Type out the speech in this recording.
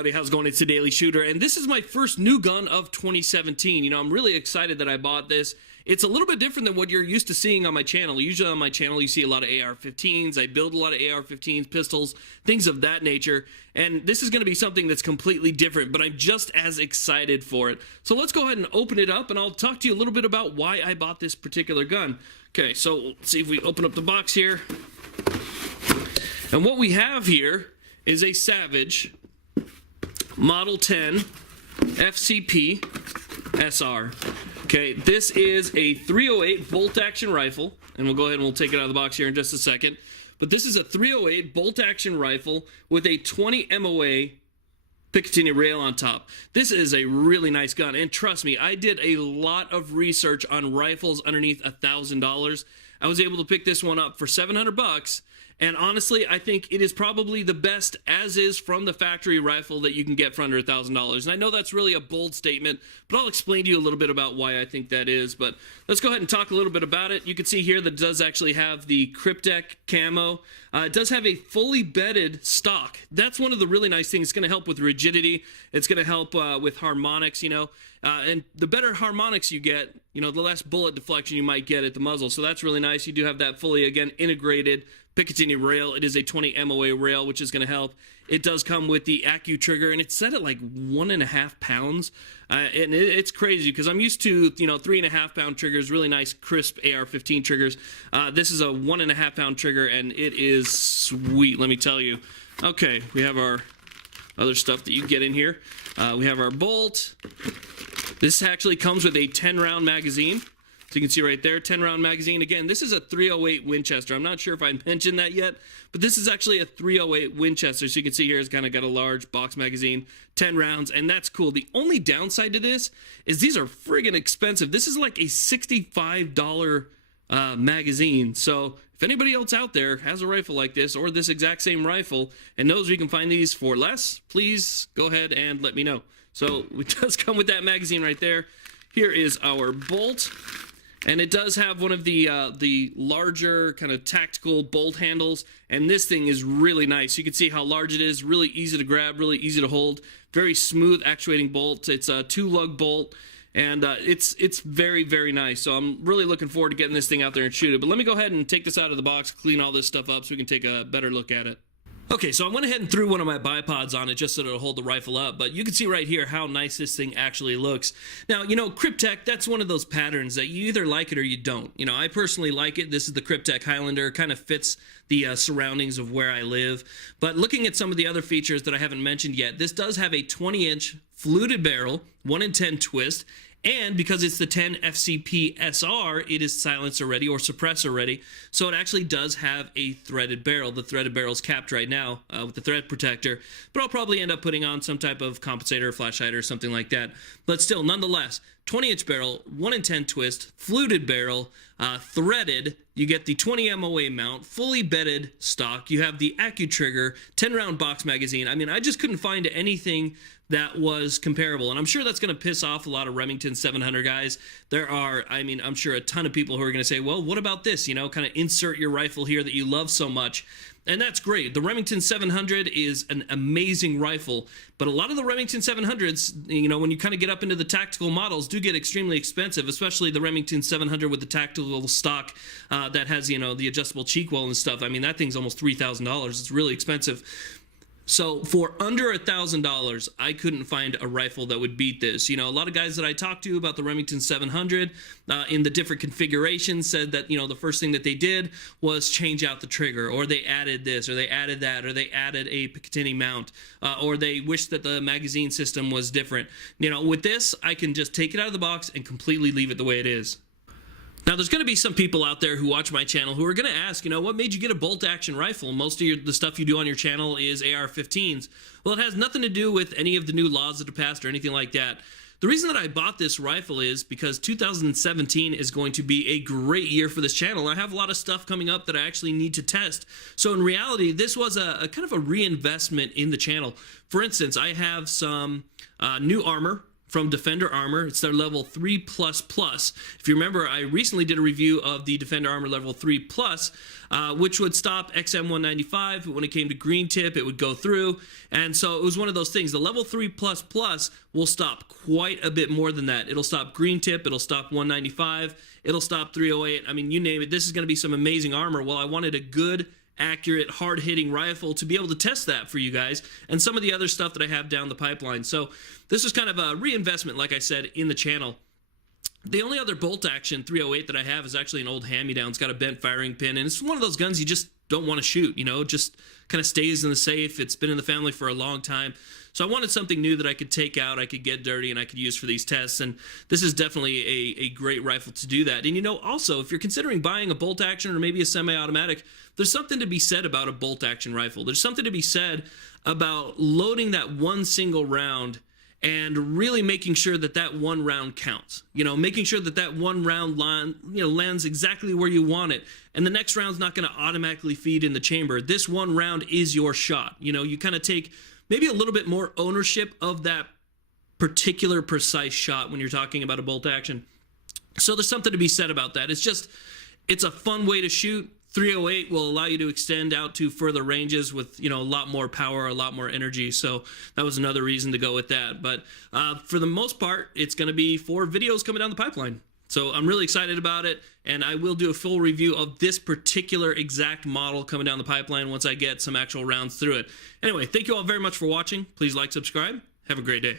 everybody, how's it going? It's the Daily Shooter, and this is my first new gun of 2017. You know, I'm really excited that I bought this. It's a little bit different than what you're used to seeing on my channel. Usually on my channel, you see a lot of AR-15s. I build a lot of AR-15s, pistols, things of that nature, and this is going to be something that's completely different, but I'm just as excited for it. So let's go ahead and open it up, and I'll talk to you a little bit about why I bought this particular gun. Okay, so let's see if we open up the box here. And what we have here is a Savage Model 10 FCP SR. Okay, this is a 308 bolt action rifle, and we'll go ahead and we'll take it out of the box here in just a second. But this is a 308 bolt action rifle with a 20 MOA Picatinny rail on top. This is a really nice gun, and trust me, I did a lot of research on rifles underneath $1,000. I was able to pick this one up for 700 bucks. And honestly, I think it is probably the best as is from the factory rifle that you can get for under $1,000. And I know that's really a bold statement, but I'll explain to you a little bit about why I think that is. But let's go ahead and talk a little bit about it. You can see here that it does actually have the Kryptek Camo. It does have a fully bedded stock. That's one of the really nice things. It's going to help with rigidity. It's going to help with harmonics, you know. And the better harmonics you get, you know, the less bullet deflection you might get at the muzzle. So that's really nice. You do have that fully, again, integrated Picatinny rail. It is a 20 MOA rail, which is going to help. It does come with the Accu trigger, and it's set at like 1.5 pounds. And it's crazy because I'm used to, you know, 3.5 pound triggers, really nice, crisp AR-15 triggers. This is a 1.5 pound trigger, and it is sweet, let me tell you. Okay, we have our other stuff that you get in here. We have our bolt. This actually comes with a 10-round magazine. So you can see right there, 10-round magazine. Again, this is a 308 Winchester. I'm not sure if I mentioned that yet, but this is actually a 308 Winchester. So you can see here it's kind of got a large box magazine, 10 rounds, and that's cool. The only downside to this is these are friggin' expensive. This is like a $65 magazine. So if anybody else out there has a rifle like this or this exact same rifle and knows we can find these for less, please go ahead and let me know. So it does come with that magazine right there. Here is our bolt. And it does have one of the larger kind of tactical bolt handles, and this thing is really nice. You can see how large it is, really easy to grab, really easy to hold, very smooth actuating bolt. It's a 2-lug bolt, and it's very, very nice. So I'm really looking forward to getting this thing out there and shoot it. But let me go ahead and take this out of the box, clean all this stuff up so we can take a better look at it. Okay, so I went ahead and threw one of my bipods on it just so it'll hold the rifle up, but you can see right here how nice this thing actually looks. Now, you know, Kryptek, that's one of those patterns that you either like it or you don't. You know, I personally like it. This is the Kryptek Highlander, kind of fits the surroundings of where I live. But looking at some of the other features that I haven't mentioned yet, this does have a 20-inch fluted barrel, 1 in 10 twist, and because it's the 10 FCP SR, it is silencer ready or suppressor ready. So it actually does have a threaded barrel. The threaded barrel is capped right now with the thread protector, but I'll probably end up putting on some type of compensator, flashlight, or something like that. But still, nonetheless, 20-inch barrel, 1 in 10 twist, fluted barrel, threaded. You get the 20 MOA mount, fully bedded stock. You have the Accu trigger, 10-round box magazine. I mean, I just couldn't find anything that was comparable, and I'm sure that's going to piss off a lot of Remington 700 guys. There are, I mean, I'm sure a ton of people who are going to say, well, what about this? You know, kind of insert your rifle here that you love so much. And that's great. The Remington 700 is an amazing rifle, but a lot of the Remington 700s, you know, when you kind of get up into the tactical models, do get extremely expensive, especially the Remington 700 with the tactical stock that has, you know, the adjustable cheek well and stuff. I mean, that thing's almost $3,000. It's really expensive. So for under $1,000, I couldn't find a rifle that would beat this. You know, a lot of guys that I talked to about the Remington 700 in the different configurations said that, you know, the first thing that they did was change out the trigger, or they added this, or they added that, or they added a Picatinny mount, or they wished that the magazine system was different. You know, with this, I can just take it out of the box and completely leave it the way it is. Now, there's going to be some people out there who watch my channel who are going to ask, you know, what made you get a bolt-action rifle? Most of the stuff you do on your channel is AR-15s. Well, it has nothing to do with any of the new laws that have passed or anything like that. The reason that I bought this rifle is because 2017 is going to be a great year for this channel. I have a lot of stuff coming up that I actually need to test. So in reality, this was a kind of a reinvestment in the channel. For instance, I have some new armor from Defender Armor. It's their level 3++. If you remember, I recently did a review of the Defender Armor level 3+, which would stop XM195. When it came to green tip, it would go through. And so it was one of those things. The level 3++ will stop quite a bit more than that. It'll stop green tip. It'll stop 195. It'll stop 308. I mean, you name it. This is going to be some amazing armor. Well, I wanted a good, accurate, hard-hitting rifle to be able to test that for you guys and some of the other stuff that I have down the pipeline. So this was kind of a reinvestment, like I said, in the channel. The only other bolt action 308 that I have is actually an old hand-me-down. It's got a bent firing pin, and it's one of those guns you just don't want to shoot, you know, just kind of stays in the safe. It's been in the family for a long time. So I wanted something new that I could take out, I could get dirty, and I could use for these tests, and this is definitely a great rifle to do that. And you know, also, if you're considering buying a bolt action or maybe a semi-automatic, there's something to be said about a bolt action rifle. There's something to be said about loading that one single round and really making sure that that one round counts. You know, making sure that that one round lands exactly where you want it, and the next round's not going to automatically feed in the chamber. This one round is your shot. You know, you kind of take maybe a little bit more ownership of that particular precise shot when you're talking about a bolt action. So there's something to be said about that. It's a fun way to shoot. 308 will allow you to extend out to further ranges with, you know, a lot more power, a lot more energy. So that was another reason to go with that. But for the most part, it's going to be 4 videos coming down the pipeline. So I'm really excited about it, and I will do a full review of this particular exact model coming down the pipeline once I get some actual rounds through it. Anyway, thank you all very much for watching. Please like, subscribe. Have a great day.